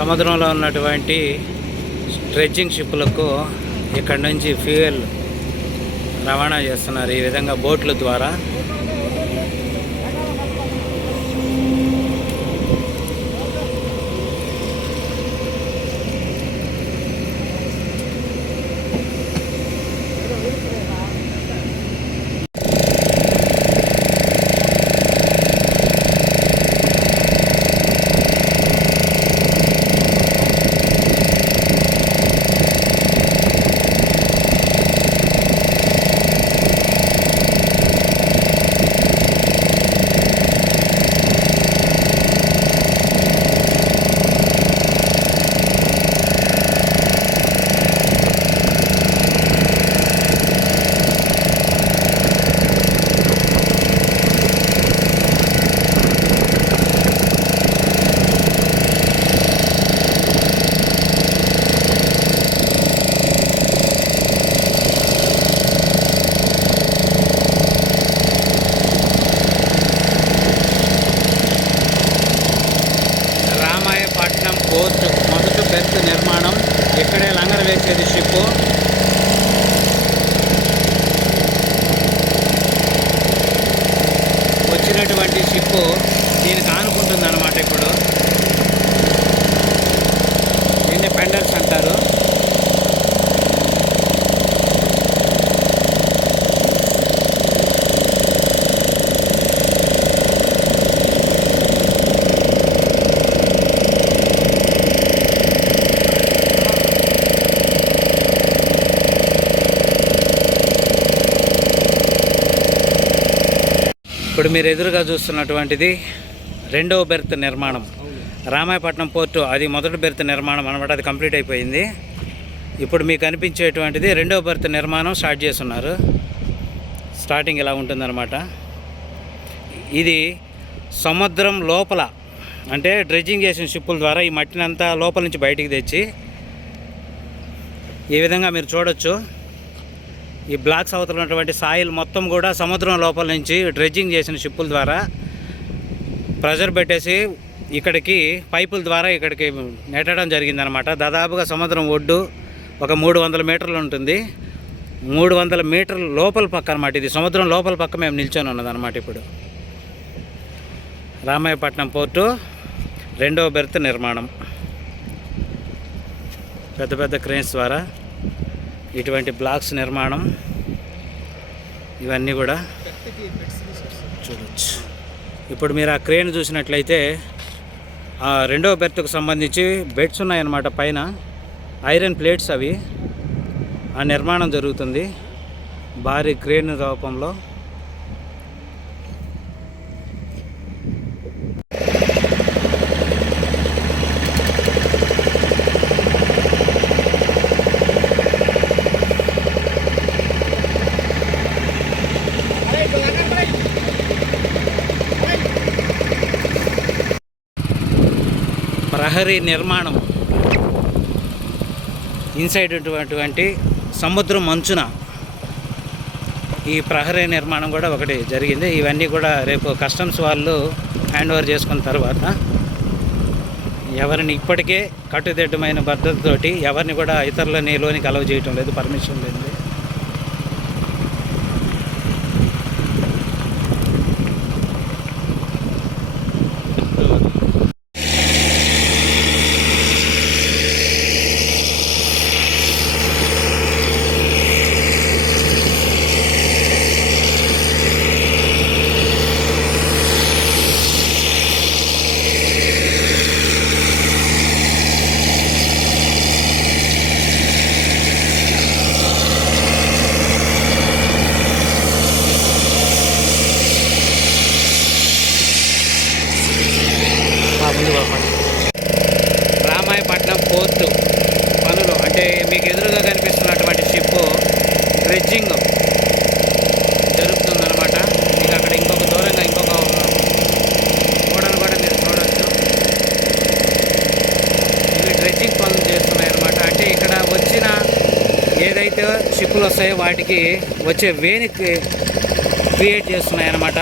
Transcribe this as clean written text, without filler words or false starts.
సముద్రంలో ఉన్నటువంటి డ్రెడ్జింగ్ షిప్లకు ఇక్కడ నుంచి ఫ్యూయల్ రవాణా చేస్తున్నారు ఈ విధంగా బోట్ల ద్వారా. రామాయపట్నం పోర్టు మొదటి బెర్త్ నిర్మాణం. ఇక్కడే లంగర్ వేసేది షిప్పు. వచ్చినటువంటి షిప్పు దీనికి ఆనుకుంటుంది అన్నమాట. ఇప్పుడు దీన్ని పెండర్స్ అంటారు. ఇప్పుడు మీరు ఎదురుగా చూస్తున్నటువంటిది రెండవ బెర్త్ నిర్మాణం. రామాయపట్నం పోర్టు అది మొదటి బెర్త్ నిర్మాణం అనమాట. అది కంప్లీట్ అయిపోయింది. ఇప్పుడు మీకు కనిపించేటువంటిది రెండవ బెర్త్ నిర్మాణం స్టార్ట్ చేస్తున్నారు. స్టార్టింగ్ ఇలా ఉంటుందన్నమాట. ఇది సముద్రం లోపల అంటే డ్రెడ్జింగ్ చేసిన షిప్పుల ద్వారా ఈ మట్టిని అంతా లోపల నుంచి బయటికి తెచ్చి ఈ విధంగా మీరు చూడొచ్చు. ఈ బ్లాక్స్ అవతల ఉన్నటువంటి సాయిల్ మొత్తం కూడా సముద్రం లోపల నుంచి డ్రెడ్జింగ్ చేసిన షిప్పుల ద్వారా ప్రెజర్ పెట్టేసి ఇక్కడికి పైపుల ద్వారా ఇక్కడికి నెట్టడం జరిగిందనమాట. దాదాపుగా సముద్రం ఒడ్డు ఒక 300 మీటర్లు ఉంటుంది. 300 మీటర్ల లోపల పక్క అనమాట. ఇది సముద్రం లోపల పక్క మేము నిల్చొని ఉన్నదన్నమాట. ఇప్పుడు రామాయపట్నం పోర్టు రెండవ బెర్త్ నిర్మాణం. పెద్ద పెద్ద క్రేన్స్ ద్వారా ఇటువంటి బ్లాక్స్ నిర్మాణం ఇవన్నీ కూడా చూడవచ్చు. ఇప్పుడు మీరు ఆ క్రేన్ చూసినట్లయితే రెండవ బెర్త్కు సంబంధించి బెడ్స్ ఉన్నాయన్నమాట. పైన ఐరన్ ప్లేట్స్ అవి ఆ నిర్మాణం జరుగుతుంది భారీ క్రేన్ రూపంలో. ప్రహరీ నిర్మాణం ఇన్సైడ్ ఉన్నటువంటి సముద్రం మంచున ఈ ప్రహరీ నిర్మాణం కూడా ఒకటి జరిగింది. ఇవన్నీ కూడా రేపు కస్టమ్స్ వాళ్ళు హ్యాండ్ ఓవర్ చేసుకున్న తర్వాత ఎవరిని ఇప్పటికే కట్టుదిట్టమైన పద్ధతితోటి ఎవరిని కూడా ఇతరులని లోనికి అలౌ చేయటం లేదు, పర్మిషన్ లేదు. రామాయపట్నం పోర్టు పనులు అంటే మీకు ఎదురుగా కనిపిస్తున్నటువంటి షిప్ డ్రెడ్జింగ్ జరుగుతుందన్నమాట. మీకు అక్కడ ఇంకొక దూరంగా ఇంకొక ఓడను కూడా మీరు చూడవచ్చు. ఇవి డ్రెడ్జింగ్ పనులు చేస్తున్నాయి అన్నమాట. అంటే ఇక్కడ వచ్చిన ఏదైతే షిప్పులు వస్తాయో వాటికి వచ్చే వేని క్రియేట్ చేస్తున్నాయి అన్నమాట.